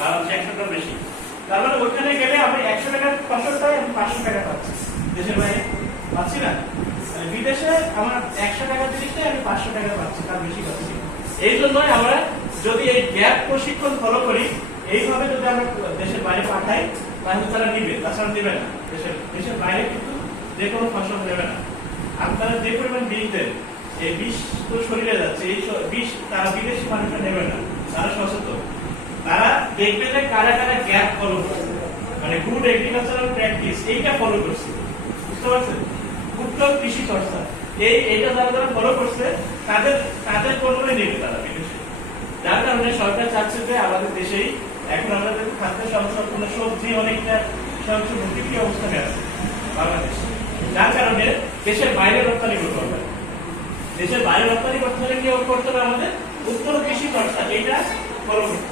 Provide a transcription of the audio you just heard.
বাংলাদেশে 100 টাকা বেশি। তার মানে ওখানে গেলে আমি 100 টাকার ফসলটাই আমি 500 টাকা পাচ্ছি, দেশের বাইরে পাচ্ছি না। মানে বিদেশে আমার 100 টাকার জিনিসটাই আমি 500 টাকা পাচ্ছি, তার বেশি পাচ্ছি। এই জন্যই আমরা যদি এই গ্যাপ প্রশিক্ষণ ফলো করি, এইভাবে যদি আমরা দেশের বাইরে পাঠাই, তাহলে তারা নিবে, তাছাড়া নিবে না। দেশের বাইরে কিন্তু যে কোনো ফসল নেবে না। আপনারা যে পরিমাণ বিষ দেন, এই বিষ তো শরীরে যাচ্ছে, এই বিষ তারা বিদেশি মানুষরা নেবে না, তারা সচেতন। তারা দেখবে যে কারা কারা গ্যাপ ফলো করছে, মানে গুড এগ্রিকালচারাল প্র্যাকটিস এইটা ফলো করছে, বুঝতে পারছেন? উত্তম কৃষি চর্চা এইটা যারা যারা ফলো করছে তাদের পণ্যই নেবে তারা বিদেশে। যার কারণে সরকার চাচ্ছে যে আমাদের দেশেই এখন আমাদের খাদ্য সংরক্ষণ সবজি অনেকটা ভর্তি অবস্থানে আছে বাংলাদেশ। যার কারণে দেশের বাইরে রপ্তানি করতে হবে। দেশের বাইরে রপ্তানি করতে হলে কি করতে হবে? আমাদের উত্তর কৃষি চর্চা এইটা ফলো করতে হবে।